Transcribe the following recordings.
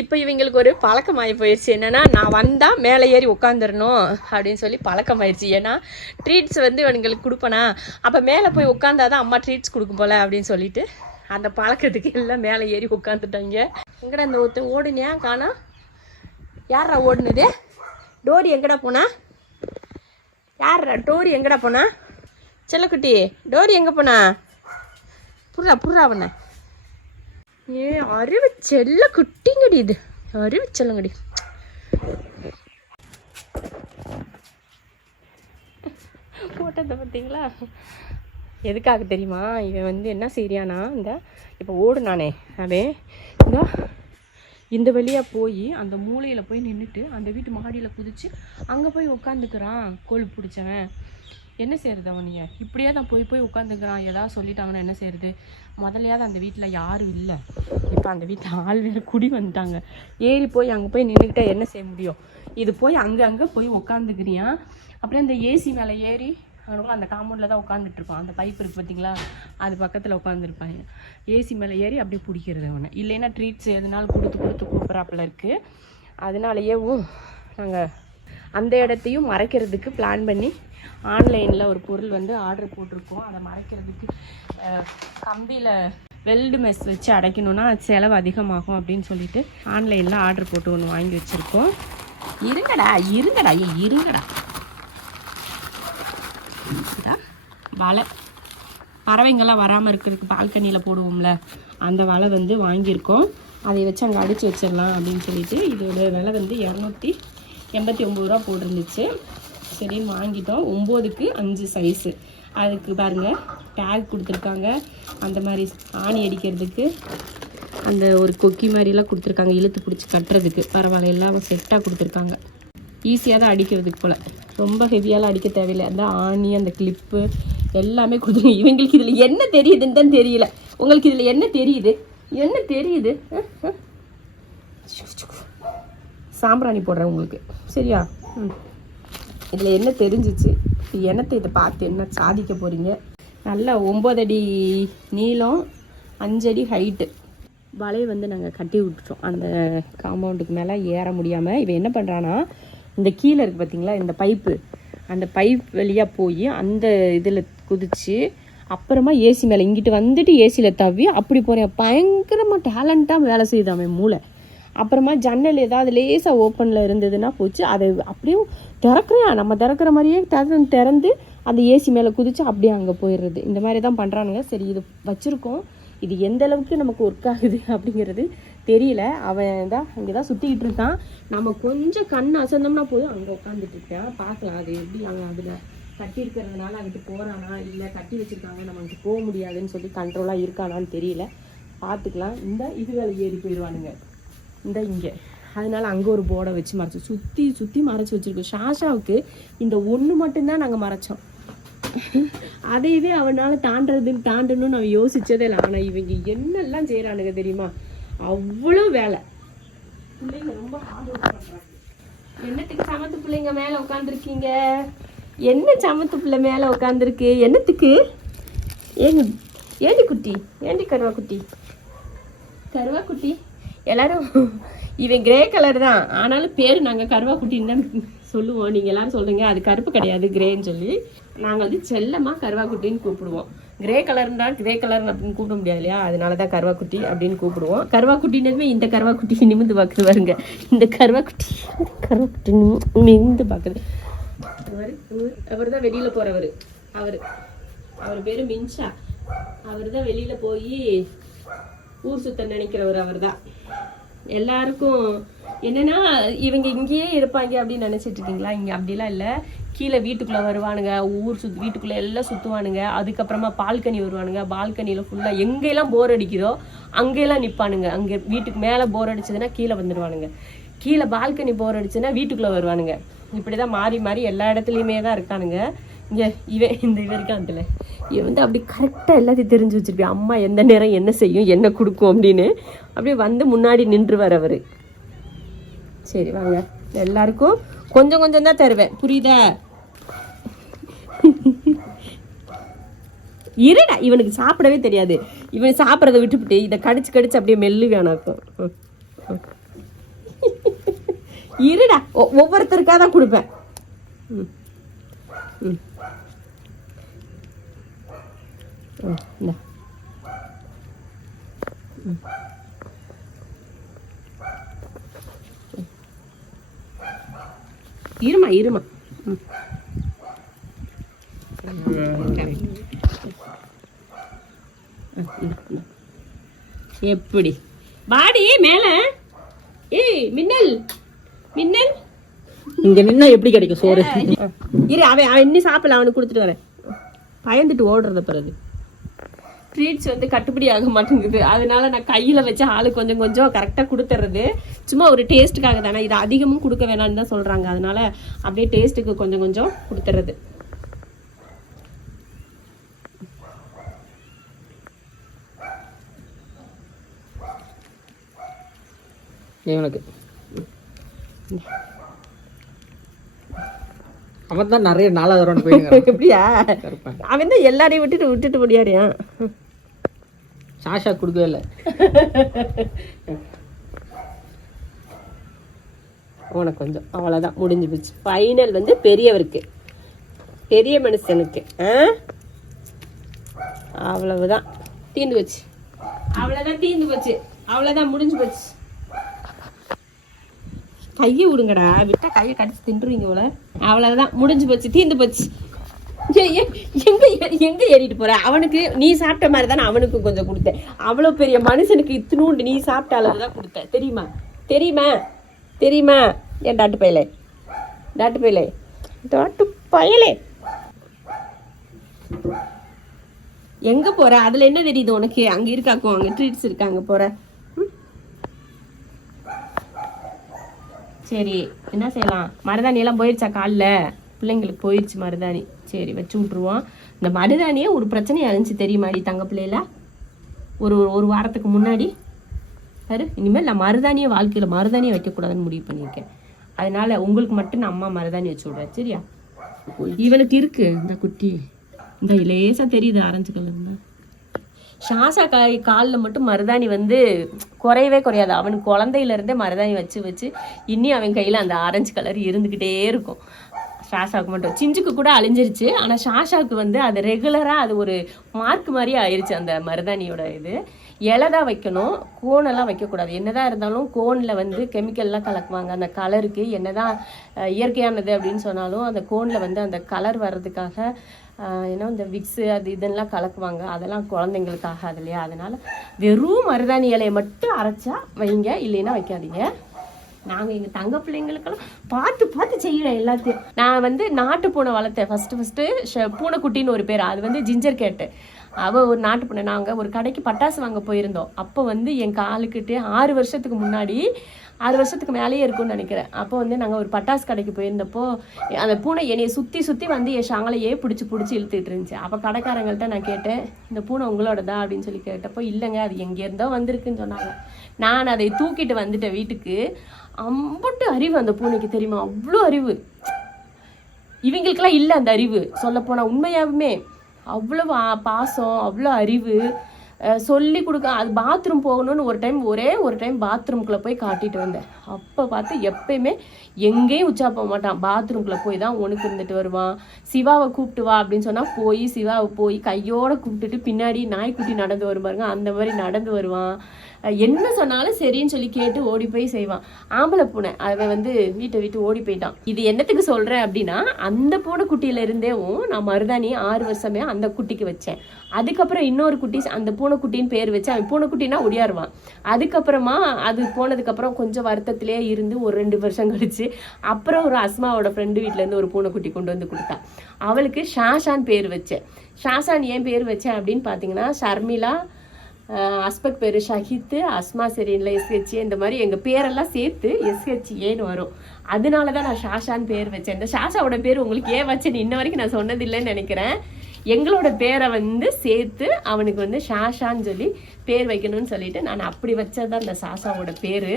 இப்போ இவங்களுக்கு ஒரு பழக்கமாகி போயிடுச்சு. என்னென்னா நான் வந்தால் மேலே ஏறி உட்காந்துடணும் அப்படின்னு சொல்லி பழக்கமாயிடுச்சு. ஏன்னா ட்ரீட்ஸ் வந்து இவங்களுக்கு கொடுப்பேனா, அப்போ மேலே போய் உட்காந்தாதான் அம்மா ட்ரீட்ஸ் கொடுக்கும் போல அப்படின்னு சொல்லிட்டு அந்த பழக்கத்துக்கு எல்லாம் மேலே ஏறி உட்காந்துட்டாங்க. எங்கடா இந்த ஒருத்தர் ஓடுனியா காணா? யாரா ஓடுனது? டோரி எங்கடா போனா? யாரா டோரி எங்கடா போனா? செல்லக்குட்டி டோரி எங்கே போனா? புறா அவனை. அறிவு செல்ல குட்டிங்கடி, இது அறிவு செல்லங்கடி. போட்டதை பார்த்தீங்களா? எதுக்காக தெரியுமா? இவன் வந்து என்ன செய்யானா, இந்த இப்போ ஓடுனானே அவன் இந்த வழியாக போய் அந்த மூலையில் போய் நின்றுட்டு அந்த வீட்டு மாடியில் குதிச்சு அங்கே போய் உட்காந்துக்கிறான். கொழுப்பு பிடிச்சவன். என்ன செய்கிறது அவனைய? இப்படியே தான் போய் உட்காந்துக்கிறான். ஏதாவது சொல்லிட்டாங்கன்னா என்ன செய்கிறது? முதலையாவது அந்த வீட்டில் யாரும் இல்லை. இப்போ அந்த வீட்டில் ஆள் வேறு குடி வந்துட்டாங்க. ஏறி போய் அங்கே போய் நின்றுக்கிட்டா என்ன செய்ய முடியும்? இது போய் அங்கே போய் உட்காந்துக்கிறியான். அப்படியே அந்த ஏசி மேலே ஏறி அந்த காம்பவுண்டில் தான் உட்காந்துட்ருப்பான். அந்த பைப் இருக்குது பார்த்தீங்களா, அது பக்கத்தில் உட்காந்துருப்பாங்க. ஏசி மேலே ஏறி அப்படியே பிடிக்கிறது அவனை. இல்லைன்னா ட்ரீட்ஸ் எதுனாலும் கொடுத்து கூப்பிட்றாப்புல இருக்குது. அதனாலேயே நாங்கள் அந்த இடத்தையும் மறைக்கிறதுக்கு பிளான் பண்ணி ஆன்லைனில் ஒரு பொருள் வந்து ஆர்டர் போட்டிருக்கோம். அதை மறைக்கிறதுக்கு கம்பியில் வெல்டு மெஸ் வச்சு அடைக்கணுன்னா செலவு அதிகமாகும் அப்படின்னு சொல்லிட்டு ஆன்லைனில் ஆர்டர் போட்டு ஒன்று வாங்கி வச்சுருக்கோம். இருங்கடா வலை, பறவைங்கள்லாம் வராமல் இருக்கிறதுக்கு பால்கனியில் போடுவோம்ல, அந்த வலை வந்து வாங்கியிருக்கோம். அதை வச்சு அங்கே அடித்து வச்சிடலாம் அப்படின்னு சொல்லிட்டு. இதோட விலை வந்து 289 ரூபா போட்டிருந்துச்சு. சரின்னு வாங்கிட்டோம். 9க்கு 5 சைஸு. அதுக்கு பாருங்கள் டேக் கொடுத்துருக்காங்க. அந்த மாதிரி ஆணி அடிக்கிறதுக்கு அந்த ஒரு கொக்கி மாதிரிலாம் கொடுத்துருக்காங்க, இழுத்து பிடிச்சி கட்டுறதுக்கு. பரவாயில்ல, எல்லாம் செட்டாக கொடுத்துருக்காங்க. ஈஸியாக தான் அடிக்கிறதுக்கு போல், ரொம்ப ஹெவியாலாம் அடிக்க தேவையில்லை. அந்த ஆணி, அந்த கிளிப்பு எல்லாமே கொடுத்துருங்க. இவங்களுக்கு இதில் என்ன தெரியுதுன்னு தான் தெரியல. உங்களுக்கு இதில் என்ன தெரியுது? சாம்பிராணி போடுறேன் உங்களுக்கு, சரியா? இதில் என்ன தெரிஞ்சிச்சு? என்னத்தை இதை பார்த்து என்ன சாதிக்க போகிறீங்க? நல்லா 9 அடி நீளம், 5 அடி ஹைட்டு வலையை வந்து நாங்கள் கட்டி விட்டுட்டோம். அந்த காம்பவுண்டுக்கு மேலே ஏற முடியாமல் இவன் என்ன பண்ணுறான்னா, இந்த கீழே இருக்குது பார்த்தீங்களா இந்த பைப்பு, அந்த பைப் வழியாக போய் அந்த இதில் குதித்து அப்புறமா ஏசி மேலே இங்கிட்டு வந்துட்டு ஏசியில் தவி அப்படி போகிறேன். பயங்கரமாக டேலண்ட்டாக வேலை செய்யுது அவன் மூளை. அப்புறமா ஜன்னல் ஏதாவது லேசாக ஓப்பனில் இருந்ததுன்னா போச்சு, அதை அப்படியும் திறக்கிறேன். நம்ம திறக்கிற மாதிரியே திறந்து அந்த ஏசி மேலே குதித்து அப்படியே அங்கே போயிடுறது. இந்த மாதிரி தான் பண்ணுறானுங்க. சரி, இது வச்சுருக்கோம். இது எந்த அளவுக்கு நமக்கு ஒர்க் ஆகுது அப்படிங்கிறது தெரியல. அவன் தான் அங்கே தான் சுற்றிக்கிட்டு இருக்கான். நம்ம கொஞ்சம் கண் அசந்தோம்னா போதும் அங்கே உட்காந்துட்டு இருக்கேன். பார்க்கலாம் அது எப்படி அங்கே அதில் கட்டி இருக்கிறதுனால அங்கிட்டு போகிறானா, இல்லை கட்டி வச்சுருக்காங்க நம்ம அங்கிட்டு போக முடியாதுன்னு சொல்லி கண்ட்ரோலாக இருக்கானான்னு தெரியல. பார்த்துக்கலாம். இது வேலை ஏறி போயிடுவானுங்க இங்கே. அதனால அங்கே ஒரு போர்டை வச்சு மறைச்சி சுற்றி மறைச்சி வச்சுருக்கோம். ஷாஷாவுக்கு இந்த ஒன்று மட்டும்தான் நாங்கள் மறைச்சோம். அதையவே அவனால் தாண்டணும்னு அவன் யோசிச்சதே இல்லை. ஆனால் இவங்க என்னெல்லாம் செய்கிறானுங்க தெரியுமா? அவ்வளோ வேலை. பிள்ளைங்க ரொம்ப ஹார்ட் ஒர்க் பண்ணுறாங்க. என்னத்துக்கு சமத்து பிள்ளைங்க மேலே உட்காந்துருக்கீங்க? என்ன சமத்து பிள்ளை மேலே உட்காந்துருக்கு? என்னத்துக்கு? ஏண்டி குட்டி, ஏண்டி கருவா குட்டி எல்லாரும் இவன் கிரே கலர் தான், ஆனாலும் பேர் நாங்கள் கருவா குட்டின்னு தான் சொல்லுவோம். நீங்கள் எல்லாரும் சொல்கிறீங்க அது கருப்பு கிடையாது கிரேன்னு சொல்லி. நாங்கள் வந்து செல்லமாக கருவா குட்டின்னு கூப்பிடுவோம். கிரே கலர்னா கிரே கலர் அப்படின்னு கூப்பிட முடியாது இல்லையா? அதனால தான் கருவாக்குட்டி அப்படின்னு கூப்பிடுவோம். கருவாக்குட்டினதுமே இந்த கருவாக்குட்டி நிமிந்து பார்க்குது பாருங்க. இந்த கருவாக்குட்டி நிமிந்து பார்க்குது. அவர் தான் வெளியில் போகிறவர். அவர் பேர் மின்ஷா. அவர் தான் வெளியில் போய் ஊர் சுத்த நினைக்கிறவர். அவர் தான் எல்லாருக்கும் என்னன்னா இவங்க இங்கேயே இருப்பாங்க அப்படின்னு நினச்சிட்டு இருக்கீங்களா? இங்கே அப்படிலாம் இல்லை. கீழே வீட்டுக்குள்ளே வருவானுங்க, வீட்டுக்குள்ளே எல்லாம் சுற்றுவானுங்க. அதுக்கப்புறமா பால்கனி வருவானுங்க. பால்கனியில் ஃபுல்லாக எங்கெல்லாம் போர் அடிக்குதோ அங்கெல்லாம் நிற்பானுங்க. அங்கே வீட்டுக்கு மேலே போர் அடிச்சதுன்னா கீழே வந்துடுவானுங்க. கீழே பால்கனி போர் அடிச்சுன்னா வீட்டுக்குள்ளே வருவானுங்க. இப்படி தான் மாறி எல்லா இடத்துலையுமே தான் இருக்கானுங்க. இங்கே இந்த இருக்கான்ல, இவன் வந்து அப்படி கரெக்டாக எல்லாத்தையும் தெரிஞ்சு வச்சிருப்பேன். அம்மா எந்த நேரம் என்ன செய்யும், என்ன கொடுக்கும் அப்படின்னு அப்படியே வந்து முன்னாடி நின்றுவார் அவர். சரி வாங்க, எல்லாருக்கும் கொஞ்சம் கொஞ்சம் தான் தருவேன், புரியுதா? இருடா, இவனுக்கு சாப்பிடவே தெரியாது. இவன் சாப்பிட்றத விட்டுவிட்டு இதை கடிச்சு அப்படியே மெல்லு வேணாக்கும். இருடா, ஒவ்வொருத்தருக்காக தான் கொடுப்பேன். ம் ம் இந்த இருமா இருமா. எப்படி வாடி மேல. ஏய் மின்னல் மின்னல், இங்க நின்னா எப்படி கிடைக்கும் சோறு? இரு, அவன் இன்னும் சாப்பிடல, அவனுக்கு கொடுத்துட்டு வரேன். பயந்துட்டு ஓடுறத பிறகு ட்ரீட்ஸ் வந்து கட்டுப்படி ஆக மாட்டேங்குது. அதனால நான் கையில் வச்சு ஆளுக்கு கொஞ்சம் கொஞ்சம் கரெக்டாக கொடுத்துட்றது. சும்மா ஒரு டேஸ்ட்டுக்காக தானே, இது அதிகமும் கொடுக்க வேணாம்னு தான் சொல்கிறாங்க. அதனால அப்படியே டேஸ்ட்டுக்கு கொஞ்சம் கொஞ்சம் கொடுத்துட்றது. இவனுக்கு அவன் தான் நிறைய 4வது ரவுண்ட் போயிருக்கான். எப்படியா? அவன் தான் எல்லாரையும் விட்டுட்டு முடியாரியா? சாஷா கொடுக்கவே இல்லை. உனக்கு கொஞ்சம், அவ்வளோதான், முடிஞ்சு போச்சு. ஃபைனல் வந்து பெரியவருக்கு, பெரிய மனுஷனுக்கு. அவ்வளவுதான், தீர்ந்து போச்சு. அவ்வளோதான், தீர்ந்து போச்சு. அவ்வளோதான், முடிஞ்சு போச்சு. கையை விடுங்கடா, விட்டா கையை கடிச்சு தின்றுவீங்க போல. அவ்வளவுதான், முடிஞ்சு போச்சு, தீர்ந்து போச்சு. எங்க ஏறிட்டு போற? அவனுக்கு நீ சாப்பிட்ட மாதிரி தானே அவனுக்கும் கொஞ்சம் கொடுத்தேன். அவ்வளவு பெரிய மனுஷனுக்கு இத்தினூண்டு நீ சாப்பிட்ட அளவுதான் கொடுத்தேன். தெரியுமா தெரியுமா தெரியுமா? ஏன் டாட்டு பயலே, டாட்டு பயலே, டாட்டு பயலே, எங்க போற? அதுல என்ன தெரியுது உனக்கு? அங்க இருக்காக்கும், அங்க ட்ரீட்ஸ் இருக்காங்க, போற. சரி, என்ன செய்யலாம்? மருதாணி எல்லாம் போயிடுச்சா? காலில் பிள்ளைங்களுக்கு போயிடுச்சு மருதாணி. சரி, வச்சு விட்ருவோம். இந்த மருதாணியே ஒரு பிரச்சனையாக இருந்துச்சு தெரியுமாடி தங்க பிள்ளையில? ஒரு வாரத்துக்கு முன்னாடி சரி, இனிமேல் நான் மருதாணியை வாழ்க்கையில் மருதாணியை வைக்கக்கூடாதுன்னு முடிவு பண்ணியிருக்கேன். அதனால உங்களுக்கு மட்டும் நான் அம்மா மருதாணி வச்சு விட்றேன், சரியா? இவளுக்கு இருக்கு இந்த குட்டி, இந்த லேசாக தெரியுது ஆரஞ்சு கலர்னா. ஷாஷா காலில் மட்டும் மருதாணி வந்து குறையவே குறையாது. அவனுக்கு குழந்தையிலேருந்தே மருதாணி வச்சு வச்சு இன்னி அவன் கையில் அந்த ஆரஞ்சு கலர் இருந்துக்கிட்டே இருக்கும். ஷாஷாவுக்கு மட்டும், சிஞ்சுக்கு கூட அழிஞ்சிருச்சு. ஆனால் ஷாஷாவுக்கு வந்து அது ரெகுலராக அது ஒரு மார்க் மாதிரி ஆயிடுச்சு அந்த மருதாணியோட இது. இலைதான் வைக்கணும், கோனெல்லாம் வைக்கக்கூடாது. என்னதான் இருந்தாலும் கோனில் வந்து கெமிக்கல்லாம் கலக்குவாங்க அந்த கலருக்கு. என்னதான் இயற்கையானது அப்படின்னு சொன்னாலும் அந்த கோனில் வந்து அந்த கலர் வர்றதுக்காக ஏன்னா இந்த விக்ஸு அது இதெல்லாம் கலக்குவாங்க. அதெல்லாம் குழந்தைங்களுக்காக அது இல்லையா? அதனால் வெறும் மருதாணி இலையை மட்டும் அரைச்சா வைங்க, இல்லைன்னா வைக்காதீங்க. நாங்கள் எங்கள் தங்க பிள்ளைங்களுக்கெல்லாம் பார்த்து பார்த்து செய்கிறேன் எல்லாத்தையும். நான் வந்து நாட்டு பூனை வளர்த்தேன் ஃபஸ்ட்டு பூனைக்குட்டின்னு ஒரு பேர். அது வந்து ஜிஞ்சர் கேட்டு. அவள் ஒரு நாட்டு பூனை. நாங்கள் ஒரு கடைக்கு பட்டாசு வாங்க போயிருந்தோம். அப்போ வந்து என் காலுக்கிட்டே 6 வருஷத்துக்கு முன்னாடி, 6 வருஷத்துக்கு மேலேயே இருக்கும்னு நினைக்கிறேன். அப்போ வந்து நாங்கள் ஒரு பட்டாசு கடைக்கு போயிருந்தப்போ அந்த பூனை என்னையை சுற்றி வந்து என் ஷாங்கலையே பிடிச்சி இழுத்துட்டு இருந்துச்சு. அப்போ கடைக்காரங்கள்ட்ட நான் கேட்டேன், இந்த பூனை உங்களோடதா அப்படின்னு சொல்லி கேட்டப்போ, இல்லைங்க அது எங்கேருந்தோ வந்திருக்குன்னு சொன்னாங்க. நான் அதை தூக்கிட்டு வந்துட்டேன் வீட்டுக்கு. அம்பட்டு அறிவு அந்த பூனைக்கு தெரியுமா? அவ்வளோ அறிவு. இவங்களுக்கெல்லாம் இல்லை அந்த அறிவு. சொல்லப்போனால் உண்மையாகவுமே அவ்வளோ பாசம், அவ்வளோ அறிவு. சொல்லி கொடுக்க. அது பாத்ரூம் போகணும்னு ஒரே ஒரு டைம் பாத்ரூம்குள்ளே போய் காட்டிட்டு வந்தேன். அப்போ பார்த்து எப்பயுமே எங்கேயும் உச்சா போக மாட்டான். பாத்ரூம்குள்ளே போய் தான் உனக்கு இருந்துட்டு வருவான். சிவாவை கூப்பிட்டு வா அப்படின்னு சொன்னால் போய் சிவாவை போய் கையோடு கூப்பிட்டுட்டு பின்னாடி நாய்க்குட்டி நடந்து வரும் பாருங்க, அந்த மாதிரி நடந்து வருவான். என்ன சொன்னாலும் சரின்னு சொல்லி கேட்டு ஓடி போய் செய்வான். ஆம்பளை பூனை அவன் வந்து வீட்டை விட்டு ஓடி போயிட்டான். இது என்னத்துக்கு சொல்கிறேன் அப்படின்னா, அந்த பூனை குட்டியில இருந்தேவும் நான் மருதாணி 6 வருஷமே அந்த குட்டிக்கு வச்சேன். அதுக்கப்புறம் இன்னொரு குட்டி அந்த பூனைக்குட்டின்னு பேர் வச்சு அவன் பூனைக்குட்டின்னா ஒடியாருவான். அதுக்கப்புறமா அது போனதுக்கப்புறம் கொஞ்சம் வருத்தத்திலே இருந்து ஒரு 2 வருஷம் கழிச்சு அப்புறம் ஒரு அஸ்மாவோட ஃப்ரெண்டு வீட்டிலேருந்து ஒரு பூனைக்குட்டி கொண்டு வந்து கொடுத்தா. அவளுக்கு ஷாஷான் பேர் வச்சேன். ஷாஷான் ஏன் பேர் வச்சேன் அப்படின்னு பார்த்தீங்கன்னா, ஷர்மிளா, அஸ்பக் பேர் ஷஹித்து, அஸ்மா செரீனில் எஸ்ஹெச்ஏ, இந்த மாதிரி எங்கள் பேரெல்லாம் சேர்த்து எஸ்ஹெச்ஏன்னு வரும். அதனால தான் நான் ஷாஷான்னு பேர் வச்சேன். இந்த ஷாஷாவோட பேர் உங்களுக்கு ஏன் வச்சேன்னு இன்ன வரைக்கும் நான் சொன்னதில்லைன்னு நினைக்கிறேன். எங்களோட பேரை வந்து சேர்த்து அவனுக்கு வந்து ஷாஷான்னு சொல்லி பேர் வைக்கணும்னு சொல்லிட்டு நான் அப்படி வச்சது தான் இந்த ஷாஷாவோட பேர்.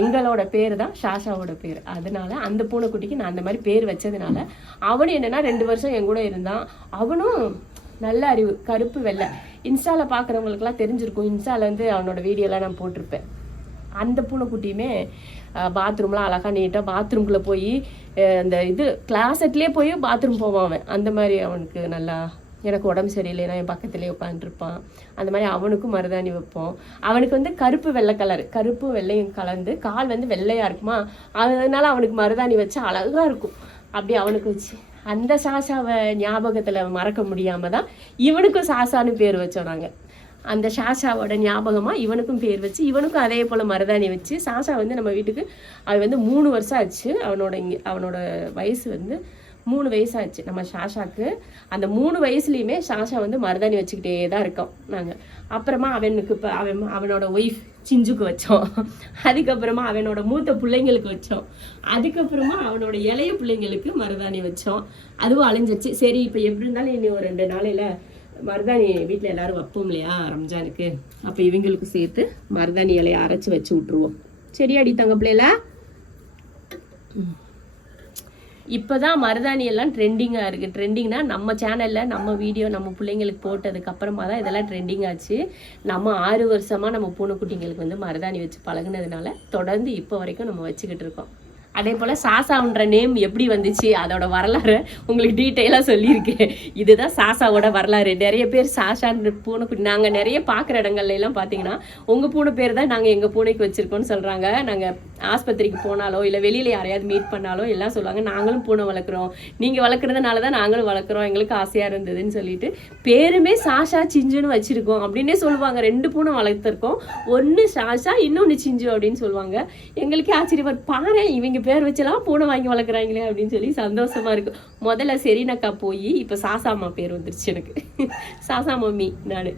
எங்களோட பேர் தான் ஷாஷாவோட பேர். அதனால அந்த பூனைக்குட்டிக்கு நான் அந்த மாதிரி பேர் வச்சதுனால அவனும் என்னென்னா 2 வருஷம் என் கூட இருந்தான். அவனும் நல்ல அறிவு, கருப்பு வெள்ளை. இன்ஸ்டாவில் பார்க்குறவங்களுக்குலாம் தெரிஞ்சிருக்கும். இன்ஸ்டாவில் வந்து அவனோட வீடியோலாம் நான் போட்டிருப்பேன். அந்த பூனைக்குட்டியுமே பாத்ரூம்லாம் அழகாக நீட்டாக பாத்ரூம்குள்ளே போய் அந்த இது கிளாசட்லேயே போய் பாத்ரூம் போவான் அவன். அந்த மாதிரி அவனுக்கு நல்லா, எனக்கு உடம்பு சரியில்லைன்னா என் பக்கத்துலேயே உட்காந்துருப்பான். அந்த மாதிரி அவனுக்கும் மருதாணி வைப்போம். அவனுக்கு வந்து கருப்பு வெள்ளை கலர், கருப்பு வெள்ளையும் கலந்து கால் வந்து வெள்ளையாக இருக்குமா, அதனால அவனுக்கு மருதாணி வச்சா அழகாக இருக்கும். அப்படி அவனுக்கு வச்சு அந்த சாஷாவை ஞாபகத்தில் மறக்க முடியாமல் தான் இவனுக்கும் சாஷான்னு பேர் வச்சோம் நாங்கள். அந்த சாஷாவோட ஞாபகமாக இவனுக்கும் பேர் வச்சு இவனுக்கும் அதே போல் மருதாணி வச்சு. சாஷா வந்து நம்ம வீட்டுக்கு அது வந்து 3 வருஷம் ஆச்சு. அவனோட வயசு வந்து 3 வயசாச்சு நம்ம சாஷாக்கு. அந்த 3 வயசுலையுமே சாஷா வந்து மருதாணி வச்சுக்கிட்டே தான் இருக்கோம் நாங்கள். அப்புறமா அவனுக்கு இப்போ அவனோட ஒய்ஃப் சிஞ்சுக்கு வச்சோம். அதுக்கப்புறமா அவனோட மூத்த பிள்ளைங்களுக்கு வச்சோம். அதுக்கப்புறமா அவனோட இளைய பிள்ளைங்களுக்கு மருதாணி வச்சோம். அதுவும் அழிஞ்சிச்சு. சரி இப்போ எப்படி இருந்தாலும் இனி ஒரு 2 நாளையில் மருதாணி வீட்டில் எல்லாரும் வைப்போம் இல்லையா ரம்ஜானுக்கு, அப்போ இவங்களுக்கு சேர்த்து மருதாணி இலையை அரைச்சி வச்சு விட்ருவோம். சரியாடி தங்க பிள்ளைல? இப்போதான் மருதாணி எல்லாம் ட்ரெண்டிங்காக இருக்குது. ட்ரெண்டிங்னா நம்ம சேனலில் நம்ம வீடியோ நம்ம பிள்ளைங்களுக்கு போட்டதுக்கு அப்புறமா தான் இதெல்லாம் ட்ரெண்டிங் ஆச்சு. நம்ம 6 வருஷமாக நம்ம பூனைக்குட்டிங்களுக்கு வந்து மருதாணி வச்சு பழகுனதுனால தொடர்ந்து இப்போ வரைக்கும் நம்ம வச்சுக்கிட்டு இருக்கோம். அதே போல் சாசாவுன்ற நேம் எப்படி வந்துச்சு அதோட வரலாறு உங்களுக்கு டீட்டெயிலாக சொல்லியிருக்கேன். இதுதான் சாசாவோட வரலாறு. நிறைய பேர் சாஷான்ற பூனைக்குட்டி நாங்கள் நிறைய பார்க்குற இடங்கள்ல எல்லாம் பார்த்தீங்கன்னா உங்கள் பூனை பேர் தான் நாங்கள் எங்கள் பூனைக்கு வச்சுருக்கோன்னு சொல்கிறாங்க. நாங்கள் ஆஸ்பத்திரிக்கு போனாலோ இல்லை வெளியில் யாரையாவது மீட் பண்ணாலோ எல்லாம் சொல்லுவாங்க, நாங்களும் பூனை வளர்க்குறோம், நீங்கள் வளர்க்குறதுனால தான் நாங்களும் வளர்க்குறோம், எங்களுக்கு ஆசையாக இருந்ததுன்னு சொல்லிட்டு பேருமே சாஷா சிஞ்சுன்னு வச்சுருக்கோம் அப்படின்னே சொல்லுவாங்க. 2 பூனை வளர்த்துருக்கோம், ஒன்று சாஷா இன்னொன்று சிஞ்சு அப்படின்னு சொல்லுவாங்க. எங்களுக்கே ஆச்சரியமா பாரு இவங்க பேர் வச்செல்லாம் பூனை வாங்கி வளர்க்குறாங்களே அப்படின்னு சொல்லி சந்தோஷமா இருக்கும். முதல்ல செரீனாக்கா போய் இப்போ சாசாம்மா பேர் வந்துருச்சு எனக்கு. சாசா மம்மி நான்.